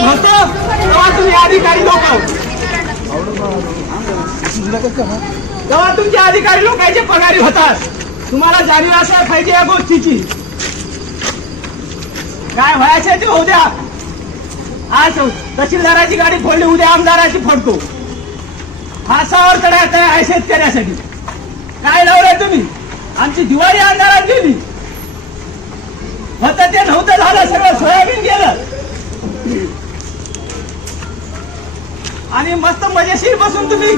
तेव्हा तुम्ही अधिकारी लोक तेव्हा तुमचे अधिकारी लोकांचे पगारी होतात तुम्हाला जाणीव असायला पाहिजे या गोष्टीची काय व्हायचं ते द्या आज तहसीलदाराची गाडी फोडली उद्या आमदाराची फोडतो फासावर चढायचं आहे शेतकऱ्यासाठी काय लावलंय तुम्ही आमची दिवाळी अंधारात गेली. होतं ते नव्हतं झालं. मस्त मजेशीर बसून तुम्ही.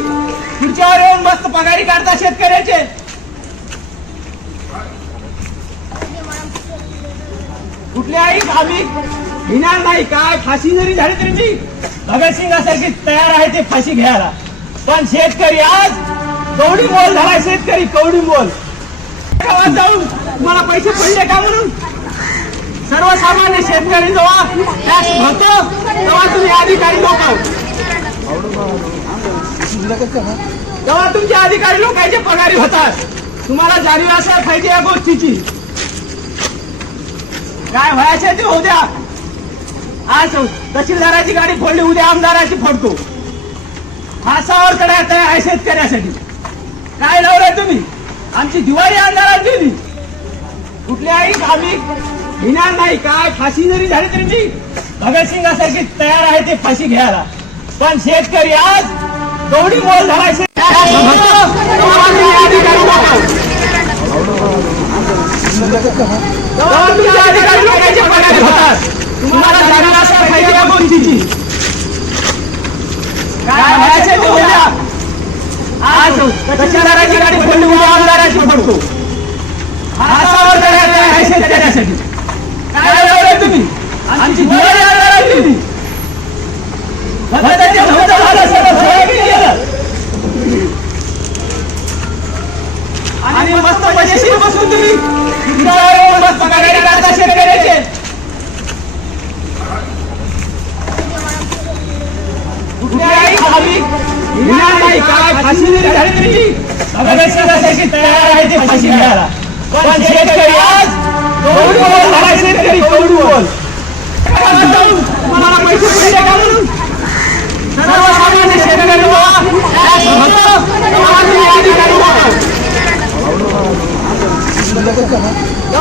खुर्च्यावर येऊन मस्त पगारी काढता शेतकऱ्याचे. कुठल्याही आम्ही भिणार नाही. काय? फाशी जरी झाली तरी मी भगतसिंगासारखी तयार आहे ते फाशी घ्यायला. पण शेतकरी आज कवडी मोल झाला शेतकरी कवडी मोल. गावात जाऊन तुम्हाला पैसे पडले का म्हणून? सर्वसामान्य शेतकरी जेव्हा टॅक्स भरतो तेव्हा तुम्ही अधिकारी लोक. तेव्हा तुमचे अधिकारी लोकांचे पगारी होतात. तुम्हाला जाणीव असायला पाहिजे या गोष्टीची. काय व्हायचं ते उद्या आज तहसीलदाराची गाडी फोडली उद्या आमदाराची फोडतो. फासावर चढायचं आहे शेतकऱ्यासाठी. काय लावलंय तुम्ही? आमची दिवाळी आमदारात दिली कुठल्याही आम्ही घेणार नाही. काय फाशी जरी झाली तरी मी भगतसिंगासारखी तयार आहे ते फाशी घ्यायला. पण शेतकरी आज कवडी मोल झाला शेतकरी अधिकारी तुम्हाला जाणीव असायला पाहिजे काय व्हायचं ते उद्या आज तहसीलदाराची गाडी फोडली उद्या आमदाराची फोडतो फासावर चढायचं आहे शेतकऱ्यासाठी. पण शेतकरी आज कौड बोल हरा शेतकरी कौड बोल मला पैसे पैसे का म्हणून सर्वसामान्य शेतकऱ्यांना そんなことかな。